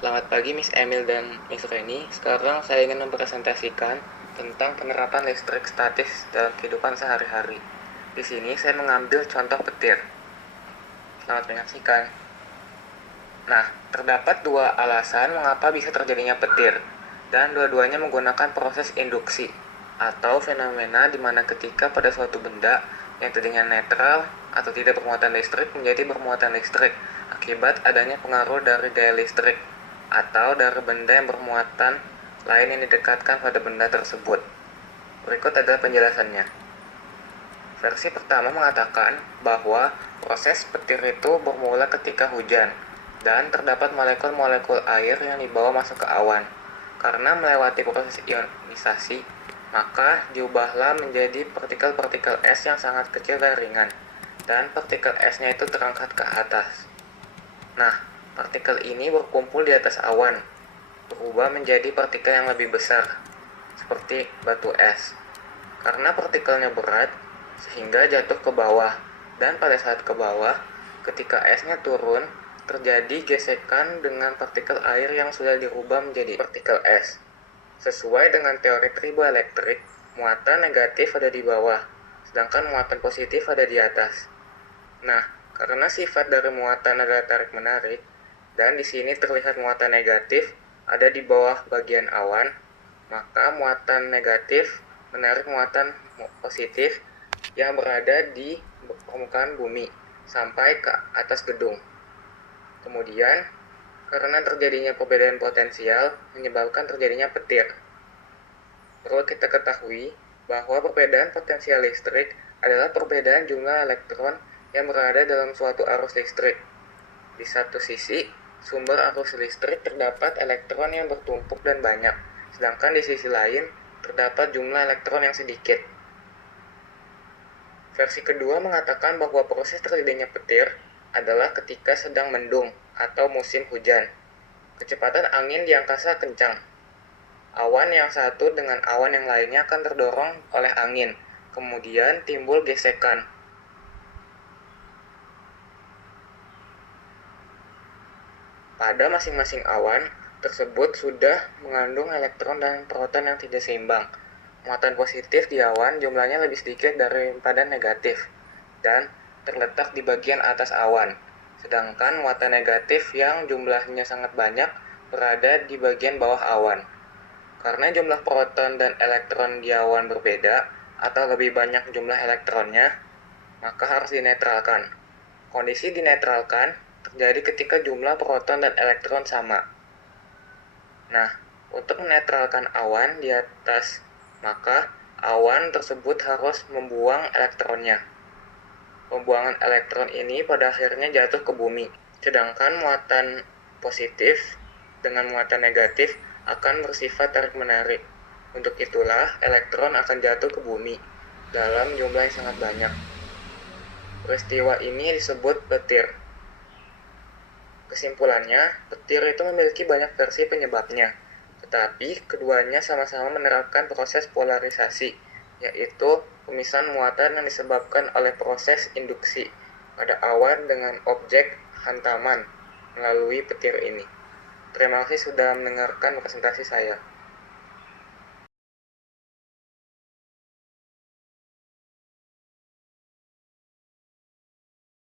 Selamat pagi Miss Emil dan Miss Reni. Sekarang saya ingin mempresentasikan tentang penerapan listrik statis dalam kehidupan sehari-hari. Di sini saya mengambil contoh petir. Selamat menyaksikan. Nah, terdapat dua alasan mengapa bisa terjadinya petir, dan dua-duanya menggunakan proses induksi, atau fenomena di mana ketika pada suatu benda yang tadinya netral atau tidak bermuatan listrik menjadi bermuatan listrik akibat adanya pengaruh dari gaya listrik atau dari benda yang bermuatan lain yang didekatkan pada benda tersebut. Berikut adalah penjelasannya. Versi pertama mengatakan bahwa proses petir itu bermula ketika hujan, dan terdapat molekul-molekul air yang dibawa masuk ke awan. Karena melewati proses ionisasi, maka diubahlah menjadi partikel-partikel es yang sangat kecil dan ringan, dan partikel esnya itu terangkat ke atas. Nah, partikel ini berkumpul di atas awan, berubah menjadi partikel yang lebih besar, seperti batu es. Karena partikelnya berat, sehingga jatuh ke bawah, dan pada saat ke bawah, ketika esnya turun, terjadi gesekan dengan partikel air yang sudah dirubah menjadi partikel es. Sesuai dengan teori triboelektrik, muatan negatif ada di bawah, sedangkan muatan positif ada di atas. Nah, karena sifat dari muatan adalah tarik-menarik, dan di sini terlihat muatan negatif ada di bawah bagian awan, maka muatan negatif menarik muatan positif yang berada di permukaan bumi sampai ke atas gedung. Kemudian, karena terjadinya perbedaan potensial menyebabkan terjadinya petir. Perlu kita ketahui bahwa perbedaan potensial listrik adalah perbedaan jumlah elektron yang berada dalam suatu arus listrik. Di satu sisi, sumber arus listrik terdapat elektron yang bertumpuk dan banyak, sedangkan di sisi lain terdapat jumlah elektron yang sedikit. Versi kedua mengatakan bahwa proses terjadinya petir adalah ketika sedang mendung atau musim hujan. Kecepatan angin di angkasa kencang. Awan yang satu dengan awan yang lainnya akan terdorong oleh angin, kemudian timbul gesekan. Pada masing-masing awan tersebut sudah mengandung elektron dan proton yang tidak seimbang. Muatan positif di awan jumlahnya lebih sedikit daripada negatif, dan terletak di bagian atas awan. Sedangkan muatan negatif yang jumlahnya sangat banyak berada di bagian bawah awan. Karena jumlah proton dan elektron di awan berbeda, atau lebih banyak jumlah elektronnya, maka harus dinetralkan. Kondisi dinetralkan terjadi ketika jumlah proton dan elektron sama. Nah, untuk menetralkan awan di atas, maka awan tersebut harus membuang elektronnya. Pembuangan elektron ini pada akhirnya jatuh ke bumi, sedangkan muatan positif dengan muatan negatif akan bersifat tarik-menarik. Untuk itulah, elektron akan jatuh ke bumi dalam jumlah yang sangat banyak. Peristiwa ini disebut petir. Kesimpulannya, petir itu memiliki banyak versi penyebabnya, tetapi keduanya sama-sama menerapkan proses polarisasi, yaitu pemisahan muatan yang disebabkan oleh proses induksi pada awan dengan objek hantaman melalui petir ini. Terima kasih sudah mendengarkan presentasi saya.